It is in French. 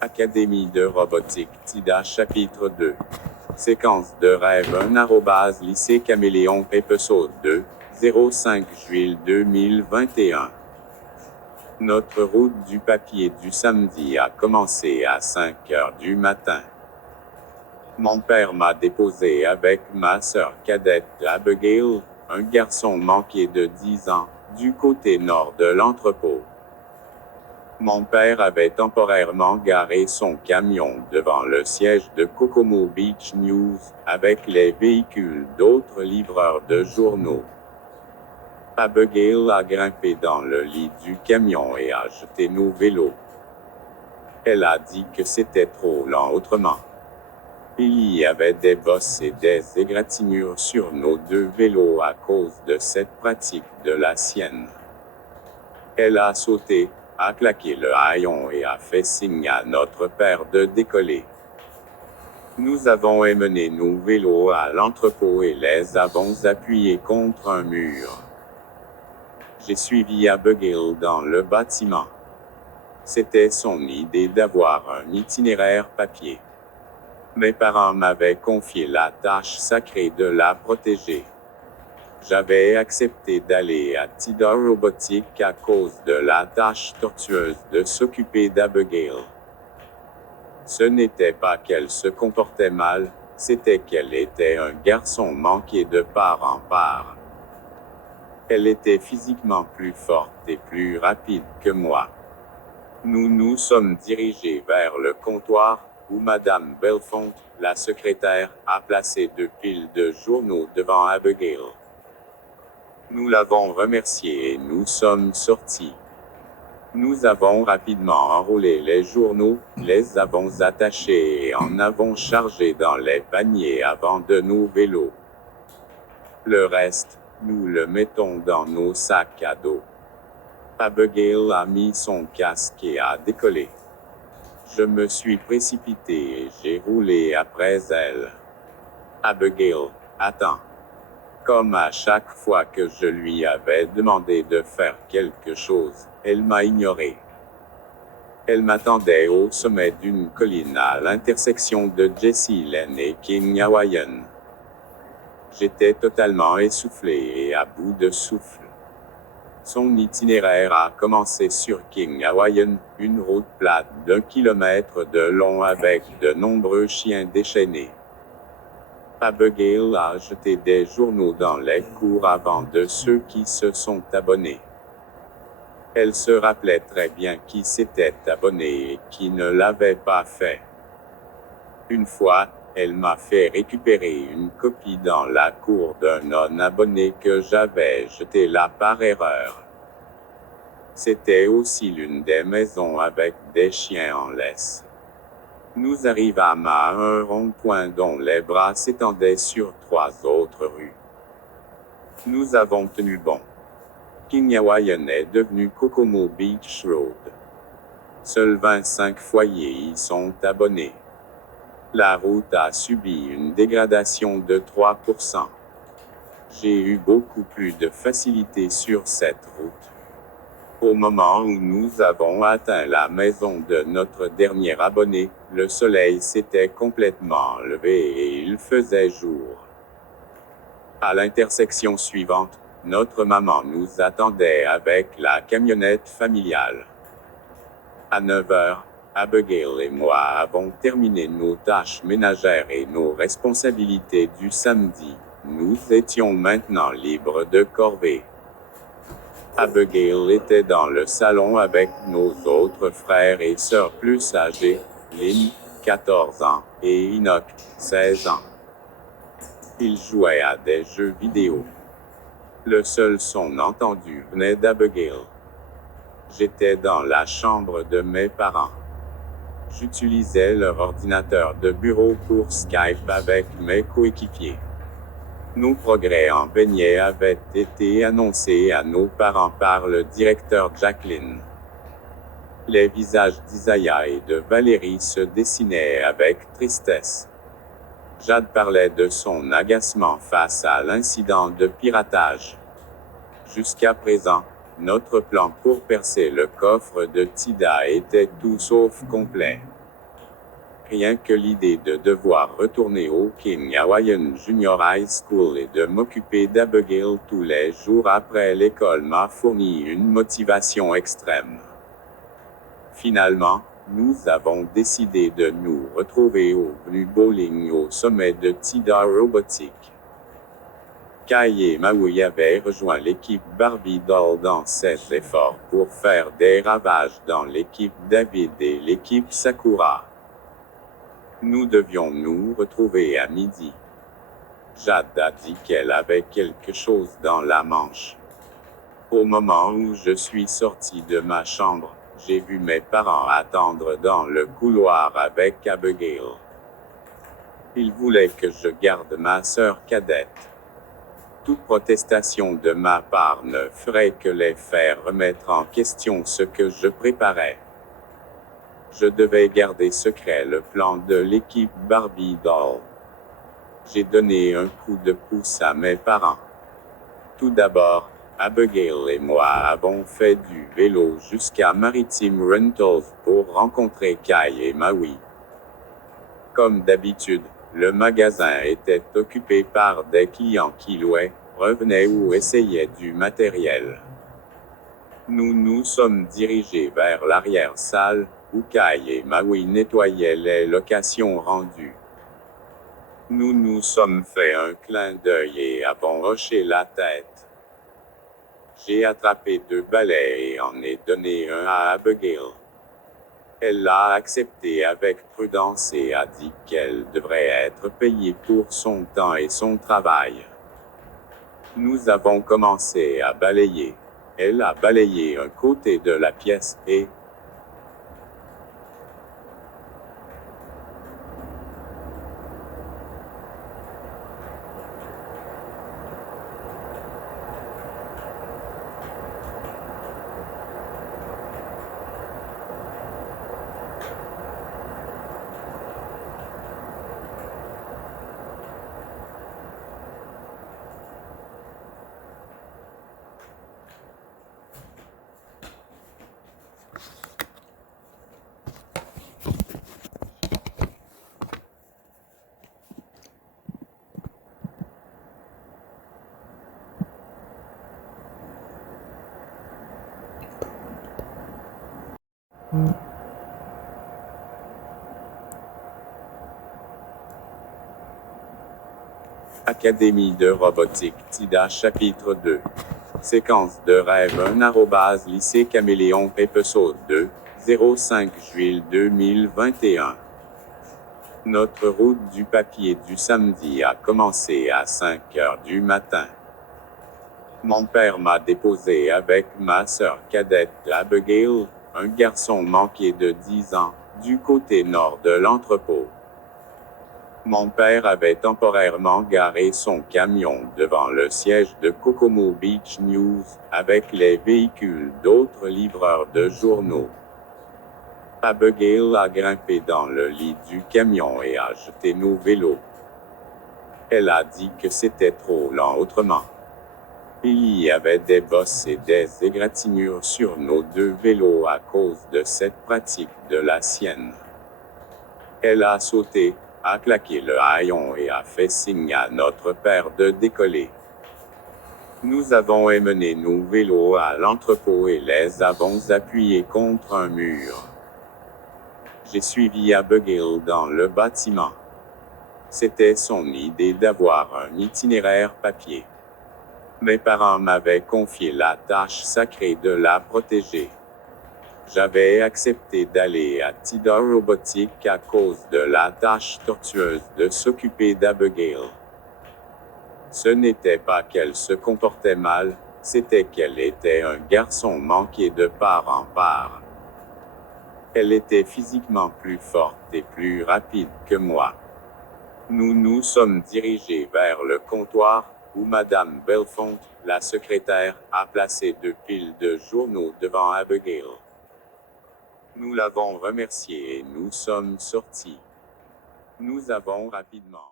Académie de robotique TIDA chapitre 2. Séquence de rêve 1 @ lycée Caméléon épisode 2, 05 juillet 2021. Notre route du papier du samedi a commencé à 5 heures du matin. Mon père m'a déposé avec ma sœur cadette Abigail, un garçon manqué de 10 ans, du côté nord de l'entrepôt. Mon père avait temporairement garé son camion devant le siège de Kokomo Beach News, avec les véhicules d'autres livreurs de journaux. Abigail a grimpé dans le lit du camion et a jeté nos vélos. Elle a dit que c'était trop lent autrement. Il y avait des bosses et des égratignures sur nos 2 vélos à cause de cette pratique de la sienne. Elle a sauté, a claqué le haillon et a fait signe à notre père de décoller. Nous avons emmené nos vélos à l'entrepôt et les avons appuyés contre un mur. J'ai suivi Abigail dans le bâtiment. C'était son idée d'avoir un itinéraire papier. Mes parents m'avaient confié la tâche sacrée de la protéger. J'avais accepté d'aller à TIDA Robotique à cause de la tâche tortueuse de s'occuper d'Abigail. Ce n'était pas qu'elle se comportait mal, c'était qu'elle était un garçon manqué de part en part. Elle était physiquement plus forte et plus rapide que moi. Nous nous sommes dirigés vers le comptoir, où Madame Belfont, la secrétaire, a placé 2 piles de journaux devant Abigail. Nous l'avons remerciée et nous sommes sortis. Nous avons rapidement enroulé les journaux, les avons attachés et en avons chargé dans les paniers avant de nos vélos. Le reste, nous le mettons dans nos sacs à dos. Abigail a mis son casque et a décollé. Je me suis précipité et j'ai roulé après elle. Abigail, attends. Comme à chaque fois que je lui avais demandé de faire quelque chose, elle m'a ignoré. Elle m'attendait au sommet d'une colline à l'intersection de Jessie Lane et King Hawaiian. J'étais totalement essoufflé et à bout de souffle. Son itinéraire a commencé sur King Hawaiian, une route plate d'1 kilomètre de long avec de nombreux chiens déchaînés. Abigail a jeté des journaux dans les cours avant de ceux qui se sont abonnés. Elle se rappelait très bien qui s'était abonné et qui ne l'avait pas fait. Une fois, elle m'a fait récupérer une copie dans la cour d'un non-abonné que j'avais jeté là par erreur. C'était aussi l'une des maisons avec des chiens en laisse. Nous arrivâmes à un rond-point dont les bras s'étendaient sur 3 autres rues. Nous avons tenu bon. King Hawaiian est devenu Kokomo Beach Road. Seuls 25 foyers y sont abonnés. La route a subi une dégradation de 3%. J'ai eu beaucoup plus de facilité sur cette route. Au moment où nous avons atteint la maison de notre dernier abonné, le soleil s'était complètement levé et il faisait jour. À l'intersection suivante, notre maman nous attendait avec la camionnette familiale. À 9 heures, Abigail et moi avons terminé nos tâches ménagères et nos responsabilités du samedi. Nous étions maintenant libres de corvée. Abigail était dans le salon avec nos autres frères et sœurs plus âgés, Lynn, 14 ans, et Enoch, 16 ans. Ils jouaient à des jeux vidéo. Le seul son entendu venait d'Abigail. J'étais dans la chambre de mes parents. J'utilisais leur ordinateur de bureau pour Skype avec mes coéquipiers. Nos progrès en beignet avaient été annoncés à nos parents par le directeur Jacqueline. Les visages d'Isaiah et de Valérie se dessinaient avec tristesse. Jade parlait de son agacement face à l'incident de piratage. Jusqu'à présent, notre plan pour percer le coffre de Tida était tout sauf complet. Rien que l'idée de devoir retourner au King Hawaiian Junior High School et de m'occuper d'Abigail tous les jours après l'école m'a fourni une motivation extrême. Finalement, nous avons décidé de nous retrouver au Blue Bowling au sommet de Tida Robotique. Kai et Maui avaient rejoint l'équipe Barbie Doll dans cet effort pour faire des ravages dans l'équipe David et l'équipe Sakura. Nous devions nous retrouver à midi. Jade a dit qu'elle avait quelque chose dans la manche. Au moment où je suis sorti de ma chambre, j'ai vu mes parents attendre dans le couloir avec Abigail. Ils voulaient que je garde ma sœur cadette. Toute protestation de ma part ne ferait que les faire remettre en question ce que je préparais. Je devais garder secret le plan de l'équipe Barbie Doll. J'ai donné un coup de pouce à mes parents. Tout d'abord, Abigail et moi avons fait du vélo jusqu'à Maritime Rentals pour rencontrer Kai et Maui. Comme d'habitude, le magasin était occupé par des clients qui louaient, revenaient ou essayaient du matériel. Nous nous sommes dirigés vers l'arrière-salle, où Kai et Maui nettoyaient les locations rendues. Nous nous sommes fait un clin d'œil et avons hoché la tête. J'ai attrapé 2 balais et en ai donné un à Abigail. Elle l'a accepté avec prudence et a dit qu'elle devrait être payée pour son temps et son travail. Nous avons commencé à balayer. Elle a balayé un côté de la pièce et Académie de robotique Tida chapitre 2. Séquence de rêve 1 lycée Caméléon épisode 2, 05 juillet 2021. Notre route du papier du samedi a commencé à 5 heures du matin. Mon père m'a déposé avec ma sœur cadette Abigail, un garçon manqué de 10 ans, du côté nord de l'entrepôt. Mon père avait temporairement garé son camion devant le siège de Kokomo Beach News, avec les véhicules d'autres livreurs de journaux. Abigail a grimpé dans le lit du camion et a jeté nos vélos. Elle a dit que c'était trop lent autrement. Il y avait des bosses et des égratignures sur nos 2 vélos à cause de cette pratique de la sienne. Elle a sauté, a claqué le haillon et a fait signe à notre père de décoller. Nous avons emmené nos vélos à l'entrepôt et les avons appuyés contre un mur. J'ai suivi Abigail dans le bâtiment. C'était son idée d'avoir un itinéraire papier. Mes parents m'avaient confié la tâche sacrée de la protéger. J'avais accepté d'aller à Tida Robotique à cause de la tâche tortueuse de s'occuper d'Abigail. Ce n'était pas qu'elle se comportait mal, c'était qu'elle était un garçon manqué de part en part. Elle était physiquement plus forte et plus rapide que moi. Nous nous sommes dirigés vers le comptoir, où Madame Belfont, la secrétaire, a placé 2 piles de journaux devant Abigail. Nous l'avons remerciée et nous sommes sortis. Nous avons rapidement